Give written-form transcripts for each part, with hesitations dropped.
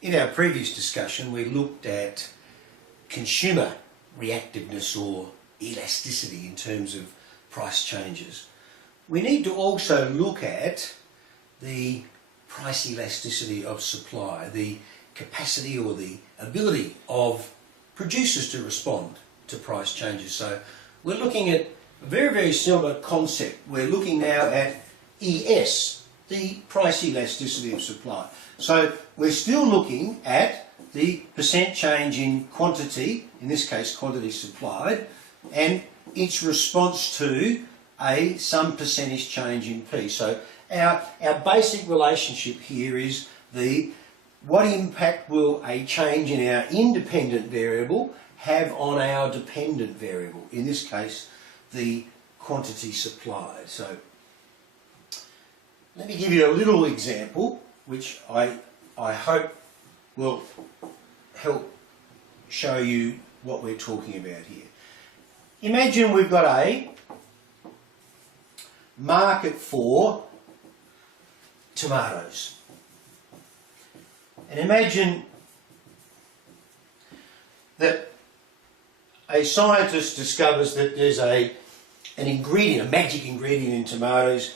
In our previous discussion, we looked at consumer reactiveness or elasticity in terms of price changes. We need to also look at the price elasticity of supply, the capacity or the ability of producers to respond to price changes. So we're looking at a very, very similar concept. We're looking now at ES, the price elasticity of supply. So we're still looking at the percent change in quantity, in this case quantity supplied, and its response to some percentage change in P. So our basic relationship here is what impact will a change in our independent variable have on our dependent variable, in this case the quantity supplied. So let me give you a little example which I hope will help show you what we're talking about here. Imagine we've got a market for tomatoes. And imagine that a scientist discovers that there's an ingredient, a magic ingredient in tomatoes,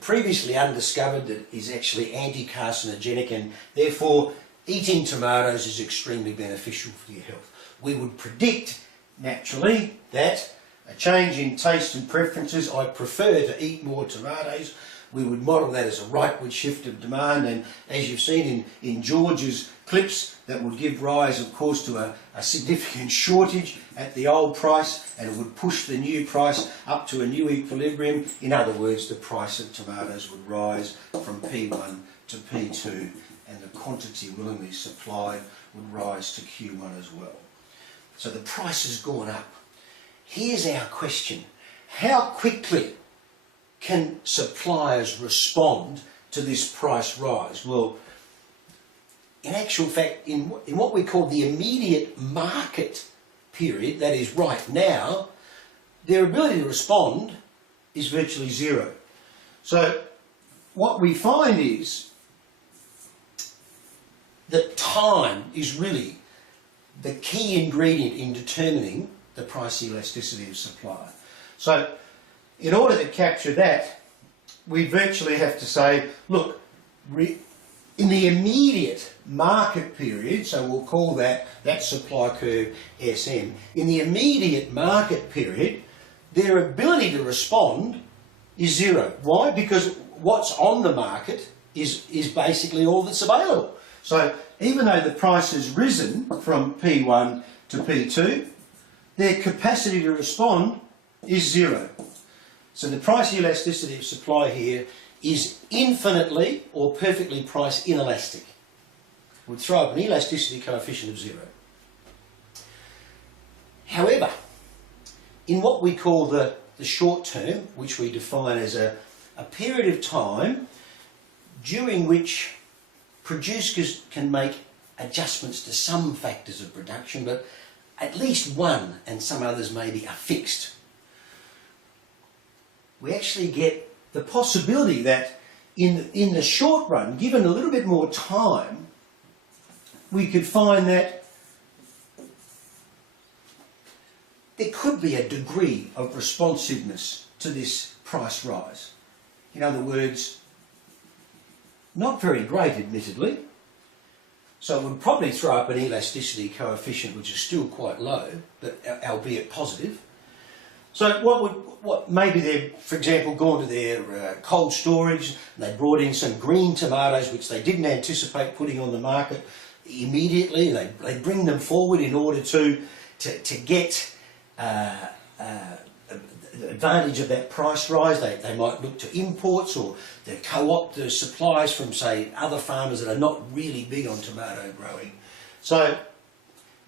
previously undiscovered, that is actually anti-carcinogenic, and therefore eating tomatoes is extremely beneficial for your health. We would predict naturally that a change in taste and preferences, I prefer to eat more tomatoes. We would model that as a rightward shift of demand, and as you've seen in George's clips, that would give rise of course to a significant shortage at the old price, and it would push the new price up to a new equilibrium. In other words, the price of tomatoes would rise from P1 to P2, and the quantity willingly supplied would rise to Q1 as well. So the price has gone up. Here's our question: how quickly can suppliers respond to this price rise? Well, in actual fact, in what we call the immediate market period, that is right now, their ability to respond is virtually zero. So what we find is that time is really the key ingredient in determining the price elasticity of supply. So in order to capture that, we virtually have to say, look, in the immediate market period, so we'll call that supply curve SM, in the immediate market period, their ability to respond is zero. Why? Because what's on the market is basically all that's available. So even though the price has risen from P1 to P2, their capacity to respond is zero. So the price elasticity of supply here is infinitely or perfectly price inelastic. We'd throw up an elasticity coefficient of zero. However, in what we call the short term, which we define as a period of time during which producers can make adjustments to some factors of production, but at least one, and some others maybe, are fixed, we actually get the possibility that in the short run, given a little bit more time, we could find that there could be a degree of responsiveness to this price rise. In other words, not very great, admittedly. So it would probably throw up an elasticity coefficient which is still quite low, but albeit positive. So what maybe they've, for example, gone to their cold storage, and they brought in some green tomatoes which they didn't anticipate putting on the market immediately. They bring them forward in order to get advantage of that price rise. They might look to imports, or they co-opt the supplies from, say, other farmers that are not really big on tomato growing. So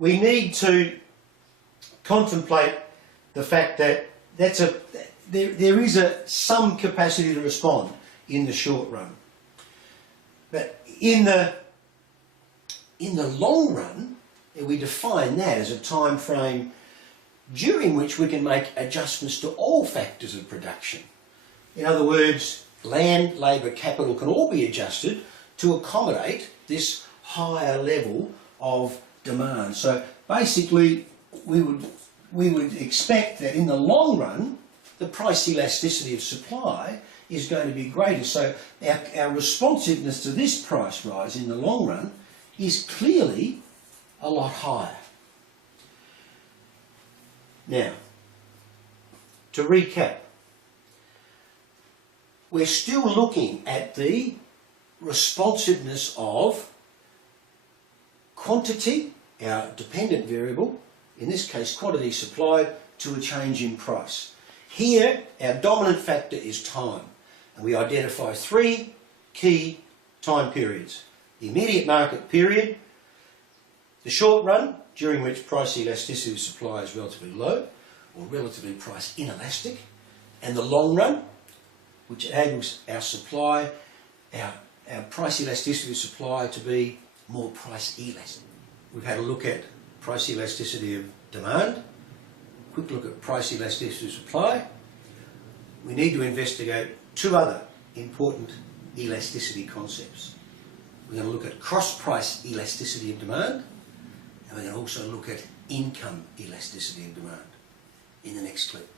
we need to contemplate the fact that there is some capacity to respond in the short run. But in the long run, we define that as a time frame during which we can make adjustments to all factors of production. In other words, land, labour, capital can all be adjusted to accommodate this higher level of demand. So basically we would expect that in the long run the price elasticity of supply is going to be greater. So our responsiveness to this price rise in the long run is clearly a lot higher. Now, to recap, we're still looking at the responsiveness of quantity, our dependent variable, in this case quantity supplied, to a change in price. Here our dominant factor is time, and we identify three key time periods. The immediate market period, the short run, during which price elasticity of supply is relatively low or relatively price inelastic, and the long run, which enables our supply, our price elasticity of supply to be more price elastic. We've had a look at price elasticity of demand, quick look at price elasticity of supply. We need to investigate two other important elasticity concepts. We're going to look at cross-price elasticity of demand, and we're going to also look at income elasticity of demand in the next clip.